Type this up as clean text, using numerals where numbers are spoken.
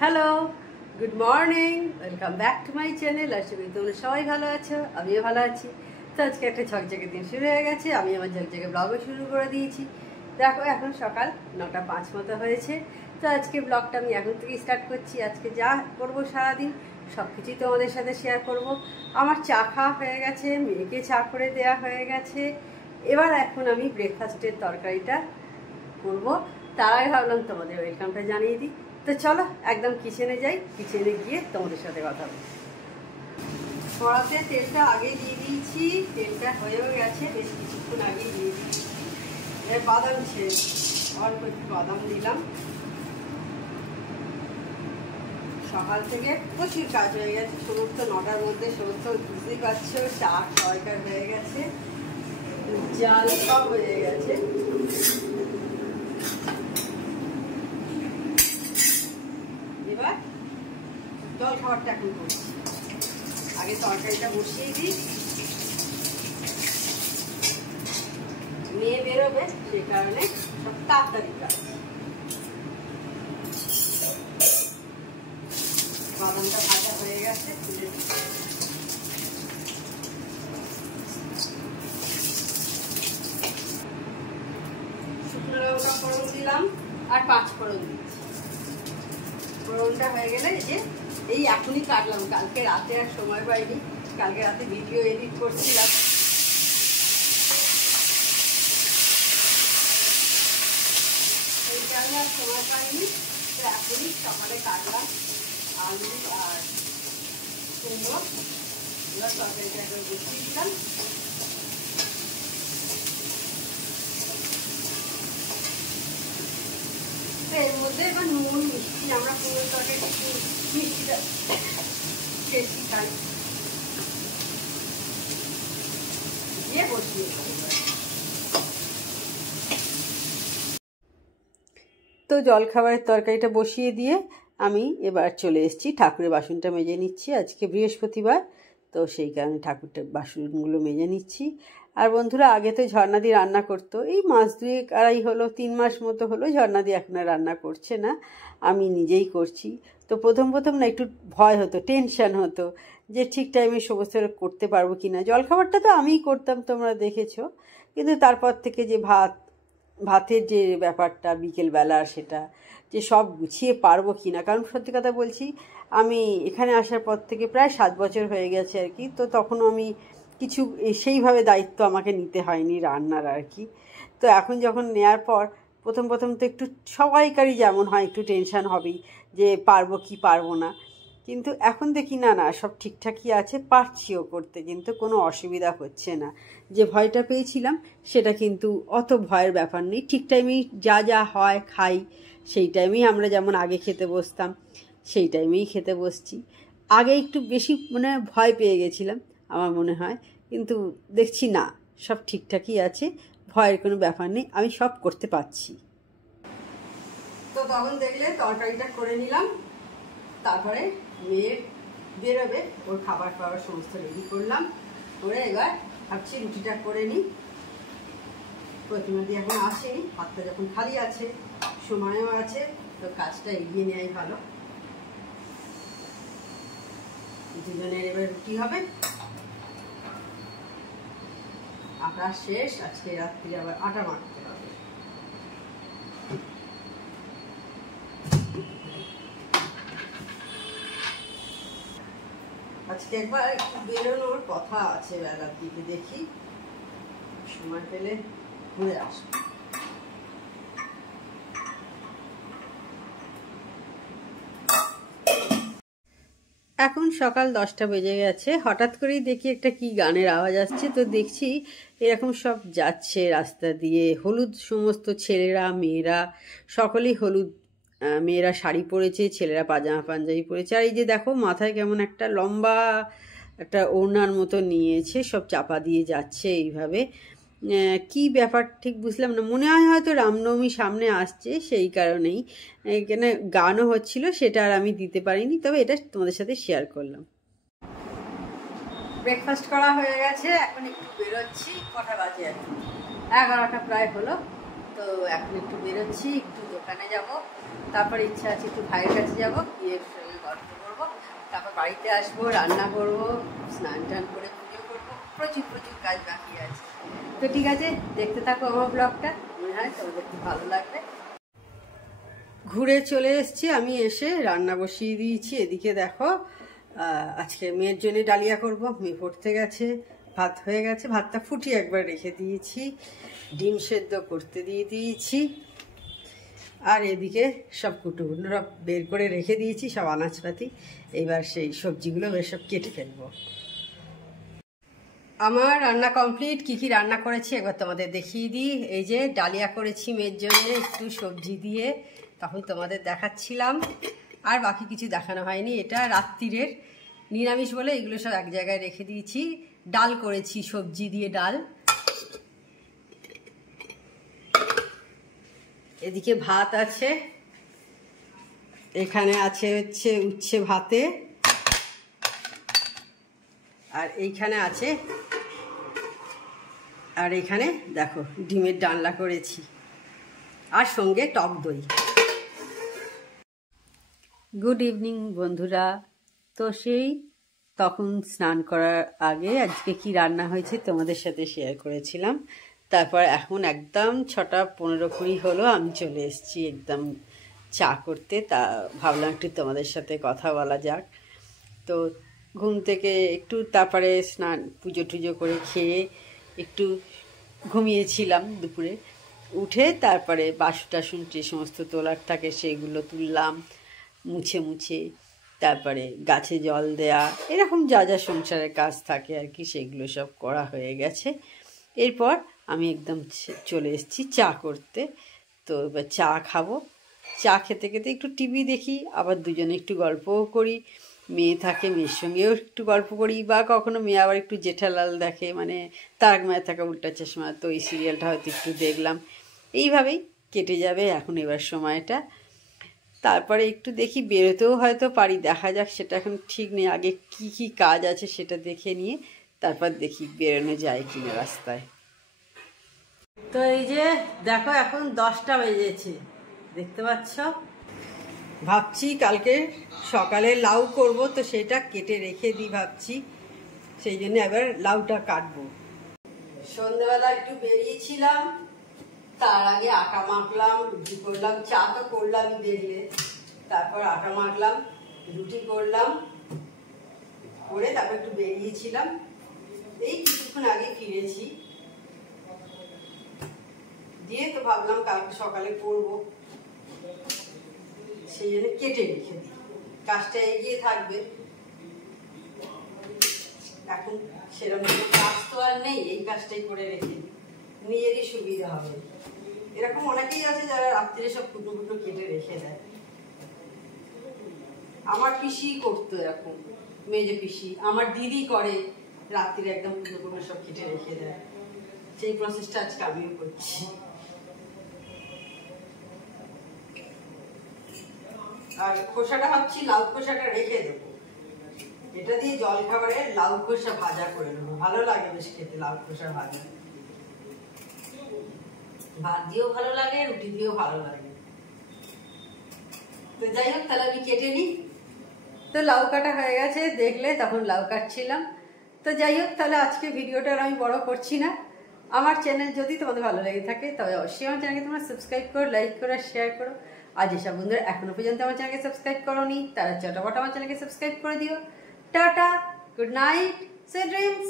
Hello, good morning, welcome back to my channel. আশা করি তোমরা সবাই ভালো আছো, আমিও ভালো আছি। তো আজকে একটা ঝকঝকে দিন শুরু হয়ে গেছে, আমি আমার ঝকঝকে ব্লগও শুরু করে দিয়েছি। দেখো এখন সকাল 9:05 মতো হয়েছে। তো আজকে ব্লগটা আমি এখন থেকেই স্টার্ট করছি। আজকে যা করবো সারাদিন সব কিছুই তোমাদের সাথে শেয়ার করব। আমার চা খাওয়া হয়ে গেছে, মেয়েকে চা করে দেওয়া হয়ে গেছে। এবার এখন আমি ব্রেকফাস্টের তরকারিটা করবো। তার আগে ভাবলাম তোমাদের ওয়েলকামটা জানিয়ে দিই। তো চলো একদম কিচেনে যাই, কিচেনে গিয়ে তোমাদের সাথে কথা বলি। কড়াতে তেলটা আগে দিয়ে দিয়েছি, তেলটা হয়েও গেছে, বেশ কিছুক্ষণ আগে দিয়ে দিয়েছি। বাদাম ছেড়ে অল্প একটু বাদাম দিলাম। সকাল থেকে প্রচুর কাজ হয়ে গেছে, সমস্ত 9টার মধ্যে সমস্ত বুঝতেই পারছো, চা সরকার হয়ে গেছে, জাল সব হয়ে গেছে। এবার জল খাবারটা এখন করছি। আগে তরকারিটা বসিয়ে দিই, মেয়ে বেরোবে সেই কারণে সব তাড়াতাড়ি কাজ। বাদামটা ভাজা হয়ে গেছে, তুলে দিই। শুকনো লঙ্কা ফোড়ন দিলাম আর 5 ফোড়ন দিচ্ছি। ফোড়নটা হয়ে গেলে এই এখনই কাটলাম, কালকে রাতে আর সময় পাইনি, কালকে রাতে ভিডিও এডিট করছিলাম। এই কারণে আর সময় পাইনি, তো এখনই সকালে কাটলাম আলু আর কুমড়ো। এবার তরকারিটা একবার বসিয়ে দিলাম। এর মধ্যে এবার নুন মিষ্টি, আমরা কুমড়ো তরকারি একটু মিষ্টিটা বেশি খাই, দিয়ে বসিয়ে দিই। তো জলখাবারের তরকারিটা বসিয়ে দিয়ে আমি এবার চলে এসেছি ঠাকুরের বাসনটা মেজে নিচ্ছি। আজকে বৃহস্পতিবার, তো সেই কারণে ঠাকুরটা বাসনগুলো মেজে নিচ্ছি। আর বন্ধুরা, আগে তো ঝর্ণাদি রান্না করতো, এই মাস 2-2.5 হলো, 3 মাস মতো হলো ঝর্ণাদি এখন আর রান্না করছে না, আমি নিজেই করছি। তো প্রথম না একটু ভয় হতো, টেনশন হতো যে ঠিক টাইমে সমস্ত করতে পারবো কি না। জলখাবারটা তো আমিই করতাম, তোমরা দেখেছো, কিন্তু তারপর থেকে যে ভাতের যে ব্যাপারটা বিকেলবেলা, সেটা যে সব গুছিয়ে পারবো কি না। কারণ সত্যি কথা বলছি, আমি এখানে আসার পর থেকে প্রায় 7 বছর হয়ে গেছে আর কি। তো তখনও আমি কিছু সেইভাবে দায়িত্ব আমাকে নিতে হয়নি রান্নার আর কি। তো এখন যখন নেয়ার পর প্রথম তো একটু সবাইকারই যেমন হয় একটু টেনশান হবেই যে পারবো কি পারবো না। কিন্তু এখন দেখি না সব ঠিকঠাকই আছে, পারছিও করতে, কিন্তু কোনো অসুবিধা হচ্ছে না। যে ভয়টা পেয়েছিলাম সেটা কিন্তু অত ভয়ের ব্যাপার নেই। ঠিক টাইমেই যা হয় খাই, সেই টাইমেই আমরা যেমন আগে খেতে বসতাম সেই টাইমেই খেতে বসছি। আগে একটু বেশি ভয় পেয়ে গেছিলাম আমার মনে হয়, কিন্তু দেখছি না সব ঠিকঠাকই আছে, ভয়ের কোনো ব্যাপার নেই, আমি সব করতে পারছি। তো তখন দেখলে তরকারিটা করে নিলাম, তারপরে মেয়ে বেরোবে, ওর খাবার সমস্ত রেডি করলাম, করে এবার ভাবছি রুটিটা করে নিই। প্রতিমাদি এখন আসেনি, হাতটা যখন খালি আছে, সময়ও আছে, তো কাজটা এগিয়ে নেওয়াই ভালো। দুজনের এবার রুটি হবে। আটা শেষ, আজকে রাত্রি আবার আটা মাখতে হবে। আজকে একবার একটু বেরোনোর কথা আছে বেলার দিকে, দেখি সময় পেলে ঘুরে আসবো। এখন সকাল 10টা বেজে গেছে। হঠাৎ করেই দেখি একটা কি গানের আওয়াজ আসছে, তো দেখছি এরকম সব যাচ্ছে রাস্তা দিয়ে, হলুদ সমস্ত ছেলেরা মেয়েরা সকলেই হলুদ। মেয়েরা শাড়ি পরেছে, ছেলেরা পাজামা পাঞ্জাবি পরেছে, আর এই যে দেখো মাথায় কেমন একটা লম্বা একটা ওড়নার মতো নিয়েছে, সব চাপা দিয়ে যাচ্ছে এইভাবে। কি ব্যাপার ঠিক বুঝলাম না, মনে হয় হয়তো রামনবমী সামনে আসছে, সেই কারণেই এখানে গানও হচ্ছিল, সেটা আর আমি দিতে পারিনি, তবে এটা তোমাদের সাথে শেয়ার করলাম। ব্রেকফাস্ট করা হয়ে গেছে, এখন একটু বেরোচ্ছি। কটা বাজে? এখন 11টা প্রায় হলো। তো এখন একটু বেরোচ্ছি, একটু দোকানে যাব, তারপর ইচ্ছা আছে একটু ভাইয়ের কাছে যাবো, গিয়ে সঙ্গে গল্প করবো, তারপর বাড়িতে আসবো, রান্না করবো, স্নান টান করে পুজো করবো, প্রচুর প্রচুর কাজ বাকি আছে। তো ঠিক আছে, দেখতে থাকো আমার ব্লগটা, মনে হয় তোমাদের খুব ভালো লাগবে। ঘুরে চলে এসেছি আমি, এসে রান্না বসিয়ে দিয়েছি। এদিকে দেখো, আজকে মেয়ের জন্য ডালিয়া করব, মেয়ে পড়তে গেছে, ভাত হয়ে গেছে, ভাতটা ফুটিয়ে একবার রেখে দিয়েছি, ডিম সেদ্ধ করতে দিয়ে দিয়েছি, আর এদিকে সব কুটুকুটো বের করে রেখে দিয়েছি, সব আনাজপাতি। এবার সেই সবজিগুলো সব কেটে ফেলবো। আমার রান্না কমপ্লিট। কি কি রান্না করেছি একবার তোমাদের দেখিয়ে দিই। এই যে ডালিয়া করেছি মেয়ের জন্য একটু সবজি দিয়ে, তখন তোমাদের দেখাচ্ছিলাম, আর বাকি কিছু দেখানো হয়নি। এটা রাত্রিরের নিরামিষ বলে এগুলো সব এক জায়গায় রেখে দিয়েছি। ডাল করেছি সবজি দিয়ে, ডাল। এদিকে ভাত আছে, এখানে আছে হচ্ছে উচ্ছে ভাতে, আর এইখানে আছে, আর এখানে দেখো ডিমের ডালনা করেছি, আর সঙ্গে টক দই। গুড ইভিনিং বন্ধুরা। তো সেই তখন স্নান করার আগে আজকে কি রান্না হয়েছে তোমাদের সাথে শেয়ার করেছিলাম। তারপর এখন একদম 6:15 হলো, আমি চলে এসেছি একদম চা করতে। তা ভাবলাম একটু তোমাদের সাথে কথা বলা যাক। তো ঘুম থেকে একটু তারপরে স্নান পুজো টুজো করে খেয়ে একটু ঘুমিয়েছিলাম দুপুরে। উঠে তারপরে বাসন টাসন যে সমস্ত তোলার থাকে সেইগুলো তুললাম, মুছে মুছে তারপরে গাছে জল দেয়া, এরকম যা যা সংসারের কাজ থাকে আর কি, সেগুলো সব করা হয়ে গেছে। এরপর আমি একদম চলে এসেছি চা করতে। তো এবার চা খাবো। চা খেতে খেতে একটু টিভি দেখি, আবার দুজনে একটু গল্পও করি। মেয়ে থাকে, মেয়ের সঙ্গেও একটু গল্প করি, বা কখনো মেয়ে আবার একটু জেঠালাল দেখে, মানে তারক মেহতা কা উল্টা চশমা, তো এই সিরিয়ালটা হয়তো একটু দেখলাম। এইভাবেই কেটে যাবে এখন এবার সময়টা। তারপরে একটু দেখি বেরোতেও হয়তো পারি, দেখা যাক, সেটা এখন ঠিক নেই। আগে কি কি কাজ আছে সেটা দেখে নিয়ে তারপর দেখি বেরোনো যায় কিনা রাস্তায়। তো এই যে দেখো এখন 10টা বেজেছে, দেখতে পাচ্ছ। ভাবছি কালকে সকালে লাউ করব, তো সেটা কেটে রেখে দিই ভাবছি, সেই জন্য এবার লাউটা কাটবো। সন্ধ্যাবেলা একটু বেরিয়েছিলাম, তার আগে আটা মাখলাম, রুটি করলাম, চা তো করলাম দেখলে, তারপর আটা মাখলাম, রুটি করলাম, করে তারপর একটু বেরিয়েছিলাম। এই কিছুক্ষণ আগে ফিরেছি, দিয়ে তো ভাবলাম কালকে সকালে করবো, সেই জন্য কেটে রেখে দিই, কাজটা এগিয়ে থাকবে। এখন সেরকম কাজ তো আর নেই, এই কাজটাই করে রেখে দিই, নিজেরই সুবিধা হবে। এরকম অনেকেই আছে যারা রাত্রে সব কুটো কুটো কেটে রেখে দেয়। আমার পিসি করতো এরকম, মেজে পিসি, আমার দিদি করে, রাত্রে একদম কুটো কুটো সব কেটে রেখে দেয়। সেই প্রসেসটা আজকে আমিও করছি। আর খোসাটা ভাবছি লাউ খোসাটা রেখে দেবো, এটা দিয়ে জল খাবারে লাউ খোসা ভাজা করে নেবো, ভালো লাগে বেশ খেতে লাউ খোসা ভাজা। ভাত দিয়েও ভালো লাগে, রুটি দিয়েও ভালো লাগে। তো যাই হোক, তাহলে আমি কেটে নিই। তো লাউ কাটা হয়ে গেছে, দেখলে তখন লাউ কাটছিলাম। তো যাই হোক, তাহলে আজকে ভিডিওটা আমি বড় করছি না। আমার চ্যানেল যদি তোমাদের ভালো লেগে থাকে তবে অবশ্যই আমার চ্যানেলকে তোমরা সাবস্ক্রাইব করো, লাইক করো, শেয়ার করো। আর যেসব বন্ধুরা এখনো পর্যন্ত আমার চ্যানেলকে সাবস্ক্রাইব করোনি তারা চটাপট আমার চ্যানেলকে সাবস্ক্রাইব করে দিও। Tata, good night, sweet dreams.